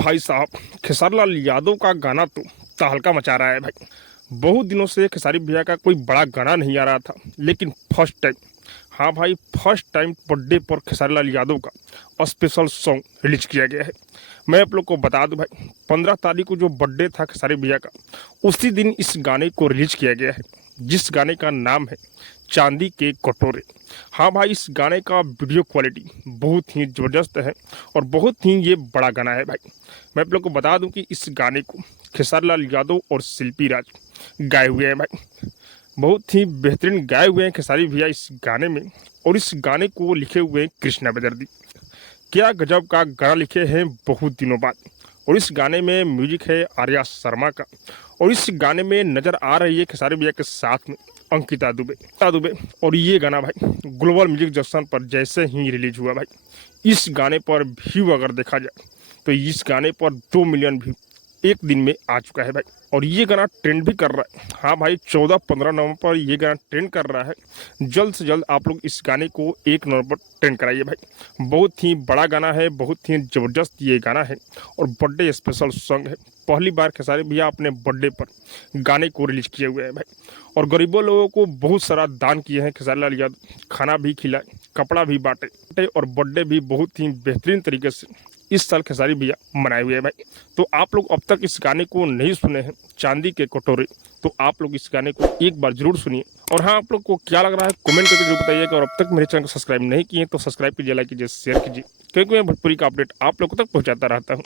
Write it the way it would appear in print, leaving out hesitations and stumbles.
भाई साहब, खेसारी लाल यादव का गाना तो तहलका मचा रहा है भाई। बहुत दिनों से खेसारी भैया का कोई बड़ा गाना नहीं आ रहा था, लेकिन फर्स्ट टाइम, हाँ भाई फर्स्ट टाइम बर्थडे पर खेसारी लाल यादव का स्पेशल सॉन्ग रिलीज किया गया है। मैं आप लोग को बता दूं भाई, 15 तारीख को जो बर्थडे था खेसारी भैया का, उसी दिन इस गाने को रिलीज किया गया है, जिस गाने का नाम है चांदी के कटोरे। हाँ भाई, इस गाने का वीडियो क्वालिटी बहुत ही ज़बरदस्त है और बहुत ही ये बड़ा गाना है भाई। मैं आप लोग को बता दूं कि इस गाने को खेसारी लाल यादव और शिल्पी राज गाए हुए हैं भाई। बहुत ही बेहतरीन गाए हुए हैं खेसारी भैया इस गाने में, और इस गाने को लिखे हुए हैं कृष्णा बेदर्दी। क्या गजब का गाना लिखे हैं बहुत दिनों बाद। और इस गाने में म्यूजिक है आर्या शर्मा का, और इस गाने में नज़र आ रही है खेसारी भैया के साथ में अंकिता दुबे। और ये गाना भाई ग्लोबल म्यूजिक जंक्शन पर जैसे ही रिलीज हुआ भाई, इस गाने पर व्यू अगर देखा जाए तो इस गाने पर 2 मिलियन व्यू एक दिन में आ चुका है भाई। और ये गाना ट्रेंड भी कर रहा है। हाँ भाई, 14-15 नवंबर पर ये गाना ट्रेंड कर रहा है। जल्द से जल्द आप लोग इस गाने को 1 नवंबर पर ट्रेंड कराइए भाई। बहुत ही बड़ा गाना है, बहुत ही ज़बरदस्त ये गाना है और बर्थडे स्पेशल सॉन्ग है। पहली बार खेसारी भैया अपने बर्थडे पर गाने को रिलीज किए हुए हैं भाई। और गरीबों लोगों को बहुत सारा दान किए हैं खेसारी लाल यादव, खाना भी खिलाए, कपड़ा भी बांटे और बर्थडे भी बहुत ही बेहतरीन तरीके से इस साल खेसारी भैया मनाए हुए हैं भाई। तो आप लोग अब तक इस गाने को नहीं सुने हैं, चांदी के कटोरे, तो आप लोग इस गाने को एक बार जरूर सुनिए। और हाँ, आप लोग को क्या लग रहा है कमेंट करके जरूर बताइएगा। और अब तक मेरे चैनल को सब्सक्राइब नहीं किए तो सब्सक्राइब कीजिए, लाइक कीजिए, शेयर कीजिए, क्योंकि मैं भोजपुरी का अपडेट आप लोगों तक पहुंचाता रहता हूँ।